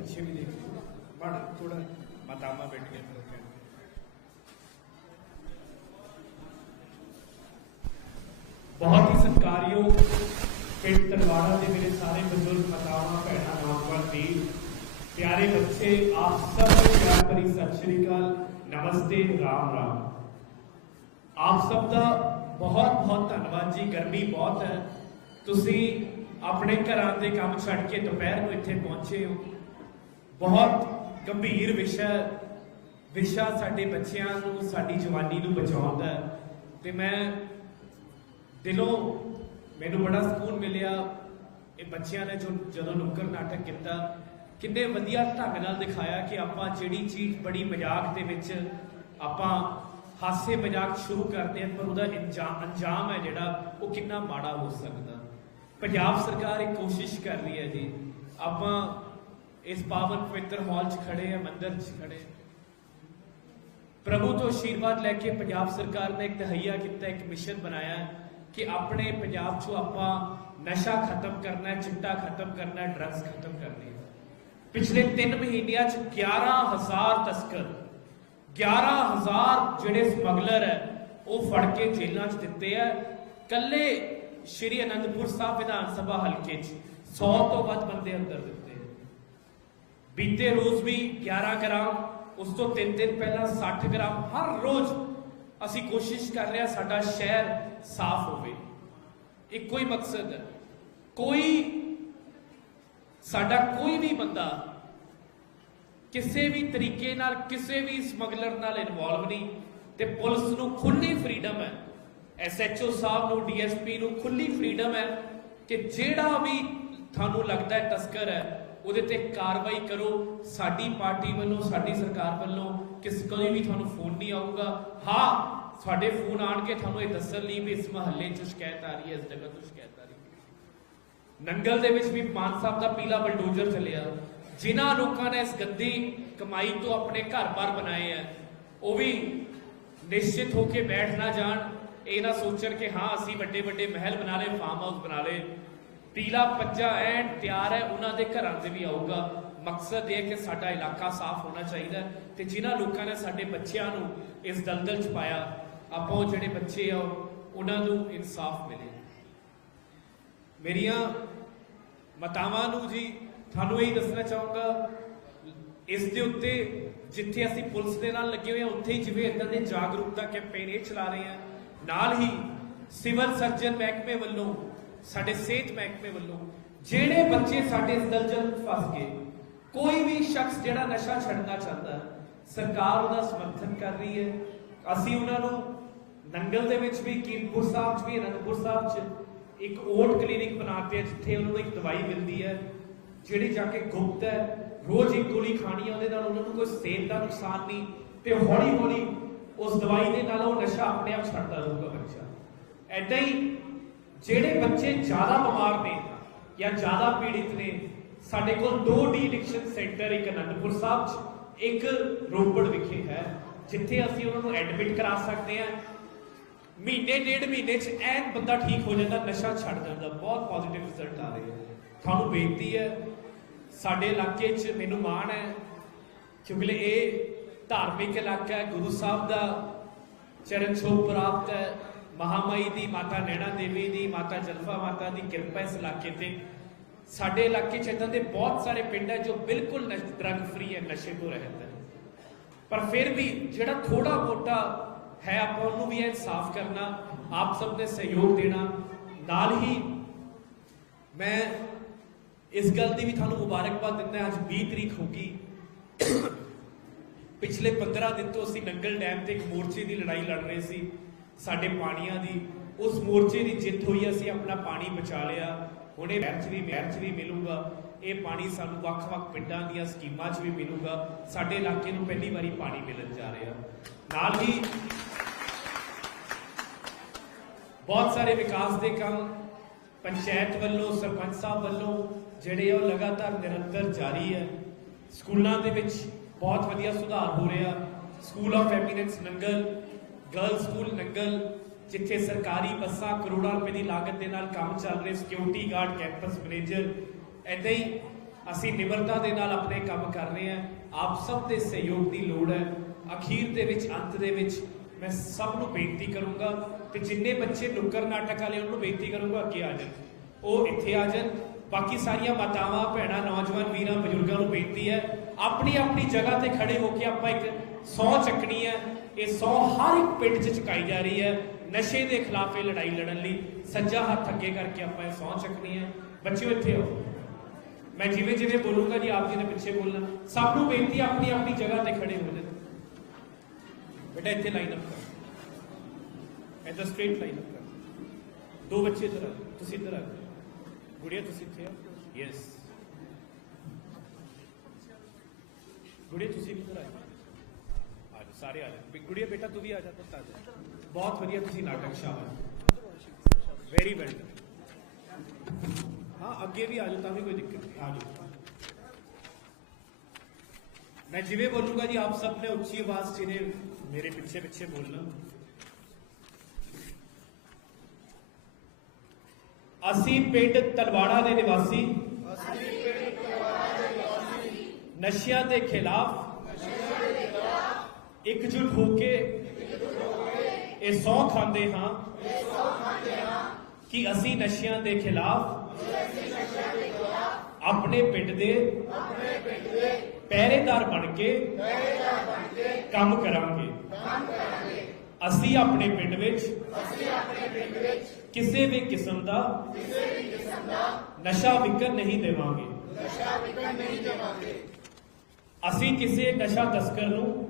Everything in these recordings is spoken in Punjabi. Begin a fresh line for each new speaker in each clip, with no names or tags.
ਪਿੱਛੇ ਵੀ ਦੇਖੋ ਬੜ ਥੋੜਾ ਮਤਾਮਾ ਬੈਠ ਗਿਆ ਫਿਰ ਕਹਿਣ ਬਹੁਤ ਸਤਿਕਾਰਯੋਗ ਪਿੰਡ ਤਲਵਾੜਾ ਦੇ ਮੇਰੇ ਸਾਰੇ ਬਜ਼ੁਰਗ ਮਾਤਾਵਾਂ, ਭੈਣਾਂ, ਨੌਜਵਾਨ ਦੀ ਪਿਆਰੇ ਬੱਚੇ, ਆਪ ਸਭ ਨੂੰ ਪਿਆਰ ਭਰੀ ਸਤਿ ਸ਼੍ਰੀ ਅਕਾਲ। ਨਮਸਤੇ, ਰਾਮ ਰਾਮ। ਆਪ ਸਭ ਦਾ ਬਹੁਤ ਬਹੁਤ ਧੰਨਵਾਦ ਜੀ। ਗਰਮੀ ਬਹੁਤ ਹੈ। ਤੁਸੀਂ ਆਪਣੇ ਘਰਾਂ ਦੇ ਕੰਮ ਛੱਡ ਕੇ ਦੁਪਹਿਰ ਨੂੰ ਇੱਥੇ ਪਹੁੰਚੇ ਹੋ। ਬਹੁਤ ਗੰਭੀਰ ਵਿਸ਼ਾ ਵਿਸ਼ਾ ਸਾਡੇ ਬੱਚਿਆਂ ਨੂੰ, ਸਾਡੀ ਜਵਾਨੀ ਨੂੰ ਬਚਾਉਂਦਾ ਹੈ। ਤੇ ਮੈਂ ਦਿਲੋਂ, ਮੈਨੂੰ ਬੜਾ ਸਕੂਨ ਮਿਲਿਆ ਇਹ ਬੱਚਿਆਂ ਨੇ ਜੋ ਜਦੋਂ ਨੁੱਕਰ ਨਾਟਕ ਕੀਤਾ, ਕਿੰਨੇ ਵਧੀਆ ਢੰਗ ਨਾਲ ਦਿਖਾਇਆ ਕਿ ਆਪਾਂ ਜਿਹੜੀ ਚੀਜ਼ ਬੜੀ ਮਜ਼ਾਕ ਦੇ ਵਿੱਚ ਆਪਾਂ ਹਾਸੇ ਮਜ਼ਾਕ ਸ਼ੁਰੂ ਕਰਦੇ ਹਾਂ, ਪਰ ਉਹਦਾ ਅੰਜਾਮ ਅੰਜਾਮ ਹੈ ਜਿਹੜਾ ਉਹ ਕਿੰਨਾ ਮਾੜਾ ਹੋ ਸਕਦਾ। ਪੰਜਾਬ ਸਰਕਾਰ ਇਹ ਕੋਸ਼ਿਸ਼ ਕਰ ਰਹੀ ਹੈ ਜੀ, ਆਪਾਂ ਇਸ ਪਾਵਨ ਪਵਿੱਤਰ ਹਾਲ 'ਚ ਖੜੇ ਆ, ਮੰਦਿਰ 'ਚ ਖੜੇ ਪ੍ਰਭੂ ਤੋਂ ਆਸ਼ੀਰਵਾਦ ਲੈ ਕੇ ਪੰਜਾਬ ਸਰਕਾਰ ਨੇ ਇੱਕ ਤਹਈਆ ਕੀਤਾ, ਇੱਕ ਮਿਸ਼ਨ ਬਣਾਇਆ ਕਿ ਆਪਣੇ ਪੰਜਾਬ 'ਚੋਂ ਆਪਾਂ ਨਸ਼ਾ ਖਤਮ ਕਰਨਾ, ਚਿੱਟਾ ਖਤਮ ਕਰਨਾ ਡਰੱਗਸ ਖਤਮ ਕਰਨੀ ਪਿਛਲੇ 3 ਮਹੀਨਿਆਂ 'ਚ 11000 ਤਸਕਰ 11000 ਜਿਹੜੇ ਸਮਗਲਰ ਹੈ, ਉਹ ਫੜ ਕੇ ਜੇਲ੍ਹਾਂ 'ਚ ਦਿੱਤੇ ਆ। ਕੱਲੇ ਸ਼੍ਰੀ ਅਨੰਦਪੁਰ ਸਾਹਿਬ ਵਿਧਾਨ ਸਭਾ ਹਲਕੇ 'ਚ 100 ਤੋਂ ਵੱਧ ਬੰਦੇ ਅੰਦਰ ਦਿੱਤੇ ਬੀਤੇ ਰੋਜ਼ ਵੀ 11 ਗ੍ਰਾਮ, ਉਸ ਤੋਂ ਤਿੰਨ ਦਿਨ ਪਹਿਲਾਂ 60 ਗ੍ਰਾਮ। ਹਰ ਰੋਜ਼ ਅਸੀਂ ਕੋਸ਼ਿਸ਼ ਕਰ ਰਹੇ ਹਾਂ ਸਾਡਾ ਸ਼ਹਿਰ ਸਾਫ਼ ਹੋਵੇ। ਇੱਕੋ ਹੀ ਮਕਸਦ ਕੋਈ, ਸਾਡਾ ਕੋਈ ਵੀ ਬੰਦਾ ਕਿਸੇ ਵੀ ਤਰੀਕੇ ਨਾਲ, ਕਿਸੇ ਵੀ ਸਮਗਲਰ ਨਾਲ ਇਨਵੋਲਵ ਨਹੀਂ ਤੇ ਪੁਲਿਸ ਨੂੰ ਖੁੱਲੀ ਫ੍ਰੀडम ਹੈ। ਐਸਐਚਓ ਸਾਹਿਬ ਨੂੰ ਡੀਐਸਪੀ ਨੂੰ ਖੁੱਲੀ ਫ੍ਰੀडम ਹੈ ਕਿ ਜਿਹੜਾ ਵੀ ਤੁਹਾਨੂੰ ਲੱਗਦਾ ਹੈ ਤਸਕਰ ਹੈ ਉਹਦੇ ਤੇ ਕਾਰਵਾਈ ਕਰੋ। ਸਾਡੀ ਪਾਰਟੀ ਵੱਲੋਂ, ਸਾਡੀ ਸਰਕਾਰ ਵੱਲੋਂ ਕਿਸ ਕੋਈ ਵੀ ਤੁਹਾਨੂੰ ਫੋਨ ਨਹੀਂ ਆਊਗਾ। ਹਾਂ, ਸਾਡੇ ਫੋਨ ਆਣ ਕੇ ਤੁਹਾਨੂੰ ਇਹ ਦੱਸਣ ਲਈ ਵੀ ਇਸ ਮਹੱਲੇ 'ਚ ਸ਼ਿਕਾਇਤ ਆ ਰਹੀ ਹੈ, ਇਸ ਜਗ੍ਹਾ ਤੋਂ ਸ਼ਿਕਾਇਤ ਆ ਰਹੀ ਹੈ। ਨੰਗਲ ਦੇ ਵਿੱਚ ਵੀ ਮਾਨ ਸਾਹਿਬ ਦਾ ਪੀਲਾ ਬਲਡੋਜ਼ਰ ਚੱਲਿਆ। ਜਿਨ੍ਹਾਂ ਲੋਕਾਂ ਨੇ ਇਸ ਗੰਦੀ ਕਮਾਈ ਤੋਂ ਆਪਣੇ ਘਰ-ਬਾਰ ਬਣਾਏ ਆ ਉਹ ਵੀ ਨਿਸ਼ਚਿਤ ਹੋ ਕੇ ਬੈਠ ਨਾ ਜਾਣ। ਇਹ ਨਾ ਸੋਚਣ ਕਿ ਹਾਂ, ਅਸੀਂ ਵੱਡੇ ਵੱਡੇ ਮਹਿਲ ਬਣਾ ਲਏ ਫਾਰਮ ਹਾਊਸ ਬਣਾ ਲਏ। ਪੀਲਾ ਪੰਜਾ ਐਨ ਤਿਆਰ ਹੈ, ਉਹਨਾਂ ਦੇ ਘਰਾਂ ਤੇ ਵੀ ਆਊਗਾ। ਮਕਸਦ ਇਹ ਕਿ ਸਾਡਾ ਇਲਾਕਾ ਸਾਫ਼ ਹੋਣਾ ਚਾਹੀਦਾ ਹੈ ਤੇ ਜਿਨ੍ਹਾਂ ਲੋਕਾਂ ਨੇ ਸਾਡੇ ਬੱਚਿਆਂ ਨੂੰ ਇਸ ਦਲਦਲ 'ਚ ਪਾਇਆ, ਆਪਾਂ ਉਹ ਜਿਹੜੇ ਬੱਚੇ ਆ, ਉਹਨਾਂ ਨੂੰ ਇਨਸਾਫ ਮਿਲੇ। ਮੇਰੀਆਂ ਮਤਾਵਾਂ ਨੂੰ ਜੀ, ਤੁਹਾਨੂੰ ਇਹ ਦੱਸਣਾ ਚਾਹੂੰਗਾ, ਇਸ ਦੇ ਉੱਤੇ ਜਿੱਥੇ ਅਸੀਂ ਪੁਲਿਸ ਦੇ ਨਾਲ ਲੱਗੇ ਹੋਏ ਹਾਂ, ਉੱਥੇ ਹੀ ਜਿਵੇਂ ਇਦਾਂ ਦੇ ਜਾਗਰੂਕਤਾ ਕੈਂਪੇਨ ਇਹ ਚਲਾ ਰਹੇ ਹਾਂ, ਨਾਲ ਹੀ ਸਿਵਲ ਸਰਜਨ ਮਹਿਕਮੇ ਵੱਲੋਂ ਸਾਡੇ ਸਿਹਤ ਮਹਿਕਮੇ ਵੱਲੋਂ, ਜਿਹੜੇ ਬੱਚੇ ਸਾਡੇ ਇਸ ਦਲਜਲ ਫਸ ਗਏ, ਕੋਈ ਵੀ ਸ਼ਖਸ ਜਿਹੜਾ ਨਸ਼ਾ ਛੱਡਣਾ ਚਾਹੁੰਦਾ, ਸਰਕਾਰ ਉਹਦਾ ਸਮਰਥਨ ਕਰ ਰਹੀ ਹੈ। ਅਸੀਂ ਉਹਨਾਂ ਨੂੰ ਨੰਗਲ ਦੇ ਵਿੱਚ ਵੀ, ਕੀਰਤਪੁਰ ਸਾਹਿਬ 'ਚ ਵੀ, ਅਨੰਦਪੁਰ ਸਾਹਿਬ 'ਚ ਇੱਕ ਓਟ ਕਲੀਨਿਕ ਬਣਾਤੇ ਹੈ ਜਿੱਥੇ ਉਹਨਾਂ ਨੂੰ ਇੱਕ ਦਵਾਈ ਮਿਲਦੀ ਹੈ, ਜਿਹੜੀ ਜਾ ਕੇ ਗੁਪਤ ਹੈ, ਰੋਜ਼ ਇੱਕ ਗੋਲੀ ਖਾਣੀ ਹੈ, ਉਹਦੇ ਨਾਲ ਉਹਨਾਂ ਨੂੰ ਕੋਈ ਸਿਹਤ ਦਾ ਨੁਕਸਾਨ ਨਹੀਂ, ਤੇ ਹੌਲੀ ਹੌਲੀ ਉਸ ਦਵਾਈ ਦੇ ਨਾਲ ਉਹ ਨਸ਼ਾ ਆਪਣੇ ਆਪ ਛੱਡਦਾ ਰਹੂਗਾ ਬੱਚਾ। ਐਦਾਂ ਹੀ ਜਿਹੜੇ ਬੱਚੇ ਜ਼ਿਆਦਾ ਬਿਮਾਰ ਨੇ ਜਾਂ ਜ਼ਿਆਦਾ ਪੀੜਿਤ ਨੇ, ਸਾਡੇ ਕੋਲ ਦੋ ਡੀ ਐਡਿਕਸ਼ਨ ਸੈਂਟਰ, ਇੱਕ ਅਨੰਦਪੁਰ ਸਾਹਿਬ 'ਚ, ਇੱਕ ਰੋਪੜ ਵਿਖੇ ਹੈ, ਜਿੱਥੇ ਅਸੀਂ ਉਹਨਾਂ ਨੂੰ ਐਡਮਿਟ ਕਰਾ ਸਕਦੇ ਹਾਂ। ਮਹੀਨੇ, ਡੇਢ ਮਹੀਨੇ 'ਚ ਐਨ ਬੰਦਾ ਠੀਕ ਹੋ ਜਾਂਦਾ, ਨਸ਼ਾ ਛੱਡ ਜਾਂਦਾ, ਬਹੁਤ ਪੋਜ਼ਿਟਿਵ ਰਿਜ਼ਲਟ ਆ ਰਹੇ ਆ। ਤੁਹਾਨੂੰ ਬੇਨਤੀ ਹੈ, ਸਾਡੇ ਇਲਾਕੇ 'ਚ ਮੈਨੂੰ ਮਾਣ ਹੈ, ਕਿਉਂਕਿ ਇਹ ਧਾਰਮਿਕ ਇਲਾਕਾ ਹੈ, ਗੁਰੂ ਸਾਹਿਬ ਦਾ ਚਰਨ ਛੋਹ ਪ੍ਰਾਪਤ ਹੈ। ਮਹਾਮਾਈ ਦੀ, ਮਾਤਾ ਨੈਣਾ ਦੇਵੀ ਦੀ, ਮਾਤਾ ਜਲਫਾ ਮਾਤਾ ਦੀ ਕਿਰਪਾ ਇਸ ਇਲਾਕੇ ਤੇ। ਸਾਡੇ ਇਲਾਕੇ 'ਚ ਇਦਾਂ ਦੇ ਬਹੁਤ ਸਾਰੇ ਪਿੰਡ ਹੈ ਜੋ ਬਿਲਕੁਲ ਡਰਗ ਫ੍ਰੀ ਹੈ, ਨਸ਼ੇ ਤੋਂ ਰਹਿਤ ਹੈ। ਪਰ ਫਿਰ ਵੀ ਜਿਹੜਾ ਥੋੜਾ ਮੋਟਾ ਹੈ, ਆਪਾਂ ਉਹਨੂੰ ਵੀ ਇਨਸਾਫ਼ ਕਰਨਾ, ਆਪ ਸਭ ਨੇ ਸਹਿਯੋਗ ਦੇਣਾ। ਨਾਲ ਹੀ ਮੈਂ ਇਸ ਗੱਲ ਦੀ ਵੀ ਤੁਹਾਨੂੰ ਮੁਬਾਰਕਬਾਦ ਦਿੰਦਾ ਅੱਜ 20 ਤਰੀਕ ਹੋ ਗਈ। ਪਿਛਲੇ 15 ਦਿਨ ਤੋਂ ਅਸੀਂ ਨੰਗਲ ਡੈਮ ਤੇ ਇੱਕ ਮੋਰਚੇ ਦੀ ਲੜਾਈ ਲੜ ਰਹੇ ਸੀ। ਸਾਡੇ ਪਾਣੀਆਂ ਦੀ, ਉਸ ਮੋਰਚੇ ਦੀ ਜਿੱਤ ਹੋਈ, ਅਸੀਂ ਆਪਣਾ ਪਾਣੀ ਬਚਾ ਲਿਆ। ਹੁਣ ਇਹ ਮੈਰਚ ਵੀ ਮੈਰਚ ਵੀ ਮਿਲੂਗਾ। ਇਹ ਪਾਣੀ ਸਾਨੂੰ ਵੱਖ-ਵੱਖ ਪਿੰਡਾਂ ਦੀਆਂ ਸਕੀਮਾਂ 'ਚ ਵੀ ਮਿਲੂਗਾ। ਸਾਡੇ ਇਲਾਕੇ ਨੂੰ ਪਹਿਲੀ ਵਾਰੀ ਪਾਣੀ ਮਿਲਣ ਜਾ ਰਿਹਾ। ਨਾਲ ਹੀ ਬਹੁਤ ਸਾਰੇ ਵਿਕਾਸ ਦੇ ਕੰਮ ਪੰਚਾਇਤ ਵੱਲੋਂ, ਸਰਪੰਚ ਸਾਹਿਬ ਵੱਲੋਂ, ਜਿਹੜੇ ਆ ਉਹ ਲਗਾਤਾਰ ਨਿਰੰਤਰ ਜਾਰੀ ਹੈ। ਸਕੂਲਾਂ ਦੇ ਵਿੱਚ ਬਹੁਤ ਵਧੀਆ ਸੁਧਾਰ ਹੋ ਰਿਹਾ। School of eminence Nangal girl school Nangal ਜਿੱਥੇ ਸਰਕਾਰੀ ਬੱਸਾਂ ਕਰੋੜਾਂ ਰੁਪਏ ਦੀ ਲਾਗਤ ਦੇ ਨਾਲ ਕੰਮ ਚੱਲ ਰਹੇ ਸਿਕਿਉਰਿਟੀ ਗਾਰਡ ਕੈਂਪਸ ਮੈਨੇਜਰ ਐਦਾਂ ਹੀ ਅਸੀਂ ਨਿਮਰਤਾ ਦੇ ਨਾਲ ਆਪਣੇ ਕੰਮ ਕਰ ਰਹੇ ਹਾਂ ਆਪ ਸਭ ਦੇ ਸਹਿਯੋਗ ਦੀ ਲੋੜ ਹੈ ਅਖੀਰ ਦੇ ਵਿੱਚ ਅੰਤ ਦੇ ਵਿੱਚ ਮੈਂ ਸਭ ਨੂੰ ਬੇਨਤੀ ਕਰੂੰਗਾ ਤੇ ਜਿੰਨੇ ਬੱਚੇ ਨੁੱਕਰ ਨਾਟਕ ਵਾਲੇ ਉਹਨੂੰ ਬੇਨਤੀ ਕਰੂੰਗਾ ਅੱਗੇ ਆ ਜਾਣ ਉਹ ਇੱਥੇ ਆ ਜਾਣ ਬਾਕੀ ਸਾਰੀਆਂ ਮਾਤਾਵਾਂ ਭੈਣਾਂ ਨੌਜਵਾਨ ਵੀਰਾਂ ਬਜ਼ੁਰਗਾਂ ਨੂੰ ਬੇਨਤੀ ਹੈ ਆਪਣੀ ਆਪਣੀ ਜਗ੍ਹਾ ਤੇ ਖੜੇ ਹੋ ਕੇ ਆਪਾਂ ਇੱਕ ਸੌ ਚੱਕਣੀ ਹੈ ਇਹ ਸੌ ਹਰ ਇੱਕ ਪਿੰਡ 'ਚ ਚੁਕਾਈ ਜਾ ਰਹੀ ਹੈ। ਨਸ਼ੇ ਦੇ ਖਿਲਾਫ ਇਹ ਲੜਾਈ ਲੜਨ ਲਈ ਸੱਜਾ ਹੱਥ ਅੱਗੇ ਕਰਕੇ ਆਪਾਂ ਇਹ ਸੌ ਚੱਕਣੀ ਹੈ। ਬੱਚਿਓ, ਇੱਥੇ ਆਓ। ਮੈਂ ਜਿਵੇਂ ਜਿਵੇਂ ਬੋਲੂੰਗਾ ਜੀ, ਆਪ ਜੀ ਨੇ ਪਿੱਛੇ ਬੋਲਣਾ। ਸਭ ਨੂੰ ਬੇਨਤੀ ਆਪਣੀ ਆਪਣੀ ਜਗ੍ਹਾ ਤੇ ਖੜੇ ਹੋ ਜਾਓ। ਬੇਟਾ, ਇੱਥੇ ਲਾਈਨ ਅਪ ਕਰ। ਇੱਧਰ ਸਟ੍ਰੇਟ ਲਾਈਨ ਅਪ ਕਰ। ਦੋ ਬੱਚੇ ਇੱਧਰ ਆ ਤੁਸੀਂ ਇੱਧਰ ਆ ਜਾਓ। ਗੁੜੀਆ, ਤੁਸੀਂ ਇੱਥੇ ਆ ਯੈਸ ਗੁੜੀਆ, ਤੁਸੀਂ ਇੱਧਰ ਆ ਸਾਰੇ ਆ ਜਾਓ ਵੀ ਗੁੜੀਆ ਬੇਟਾ ਤੂੰ ਵੀ ਆ ਜਾ ਪੁੱਤ ਆ ਜਾ ਬਹੁਤ ਵਧੀਆ ਤੁਸੀਂ ਨਾਟਕ ਸ਼ਾਬਾਸ਼ ਵੈਰੀ ਵੈਲ ਹਾਂ ਅੱਗੇ ਵੀ ਆ ਜਾਓ ਤਾਂ ਵੀ ਕੋਈ ਦਿੱਕਤ ਨਹੀਂ ਆ ਜਾਓ ਮੈਂ ਜਿਵੇਂ ਬੋਲੂੰਗਾ ਜੀ ਆਪ ਸਭ ਨੇ ਉੱਚੀ ਆਵਾਜ਼ ਚ ਇਹਨੇ ਮੇਰੇ ਪਿੱਛੇ ਪਿੱਛੇ ਬੋਲਣਾ ਅਸੀਂ ਪਿੰਡ ਤਲਵਾੜਾ ਦੇ ਨਿਵਾਸੀ ਨਸ਼ਿਆਂ ਦੇ ਖਿਲਾਫ ਇਕਜੁੱਟ ਹੋ ਕੇ ਇਹ ਸੌ ਖਾਂਦੇ ਹਾਂ ਕਿ ਅਸੀਂ ਨਸ਼ਿਆਂ ਦੇ ਖਿਲਾਫ ਆਪਣੇ ਪਿੰਡ ਦੇ ਪਹਿਰੇਦਾਰ ਬਣ ਕੇ ਕੰਮ ਕਰਾਂਗੇ ਅਸੀਂ ਆਪਣੇ ਪਿੰਡ ਵਿੱਚ ਕਿਸੇ ਵੀ ਕਿਸਮ ਦਾ ਨਸ਼ਾ ਵਿਕਣ ਨਹੀਂ ਦੇਵਾਂਗੇ ਅਸੀਂ ਕਿਸੇ ਨਸ਼ਾ ਤਸਕਰ ਨੂੰ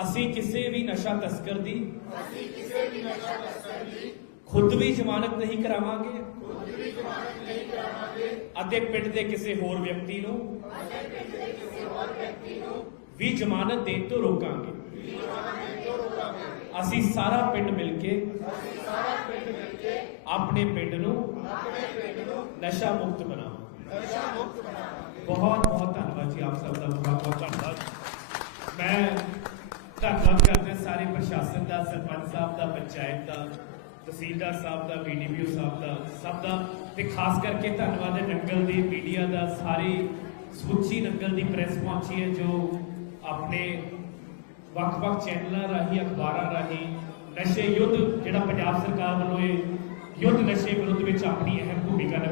ਅਸੀਂ ਕਿਸੇ ਵੀ ਨਸ਼ਾ ਤਸਕਰ ਦੀ ਖੁਦ ਵੀ ਜ਼ਮਾਨਤ ਨਹੀਂ ਕਰਾਵਾਂਗੇ ਅਤੇ ਪਿੰਡ ਦੇ ਕਿਸੇ ਹੋਰ ਵਿਅਕਤੀ ਨੂੰ ਵੀ ਜ਼ਮਾਨਤ ਦੇਣ ਤੋਂ ਰੋਕਾਂਗੇ ਅਸੀਂ ਸਾਰਾ ਪਿੰਡ ਮਿਲ ਕੇ ਆਪਣੇ ਪਿੰਡ ਨੂੰ ਨਸ਼ਾ ਮੁਕਤ ਬਣਾਵਾਂਗੇ ਬਹੁਤ ਬਹੁਤ ਧੰਨਵਾਦ ਜੀ ਆਪ ਸਭ ਦਾ ਬਹੁਤ ਬਹੁਤ ਧੰਨਵਾਦ ਮੈਂ ਧੰਨਵਾਦ ਕਰਦਾ ਸਾਰੇ ਪ੍ਰਸ਼ਾਸਨ ਦਾ, ਸਰਪੰਚ ਸਾਹਿਬ ਦਾ, ਪੰਚਾਇਤ ਦਾ, ਤਹਿਸੀਲਦਾਰ ਸਾਹਿਬ ਦਾ ਬੀਡੀਪੀਓ ਸਾਹਿਬ ਦਾ, ਸਭ ਦਾ। ਤੇ ਖਾਸ ਕਰਕੇ ਧੰਨਵਾਦ ਹੈ ਨੰਗਲ ਦੀ ਮੀਡੀਆ ਦਾ, ਸਾਰੀ ਸਮੁੱਚੀ ਨੰਗਲ ਦੀ ਪ੍ਰੈਸ ਪਹੁੰਚੀ ਹੈ, ਜੋ ਆਪਣੇ ਵੱਖ-ਵੱਖ ਚੈਨਲਾਂ ਰਾਹੀਂ, ਅਖਬਾਰਾਂ ਰਾਹੀਂ ਨਸ਼ੇ ਯੁੱਧ, ਜਿਹੜਾ ਪੰਜਾਬ ਸਰਕਾਰ ਵੱਲੋਂ ਇਹ ਯੁੱਧ ਨਸ਼ੇ ਵਿਰੁੱਧ ਵਿੱਚ ਆਪਣੀ ਅਹਿਮ ਭੂਮਿਕਾ ਨਿਭਾ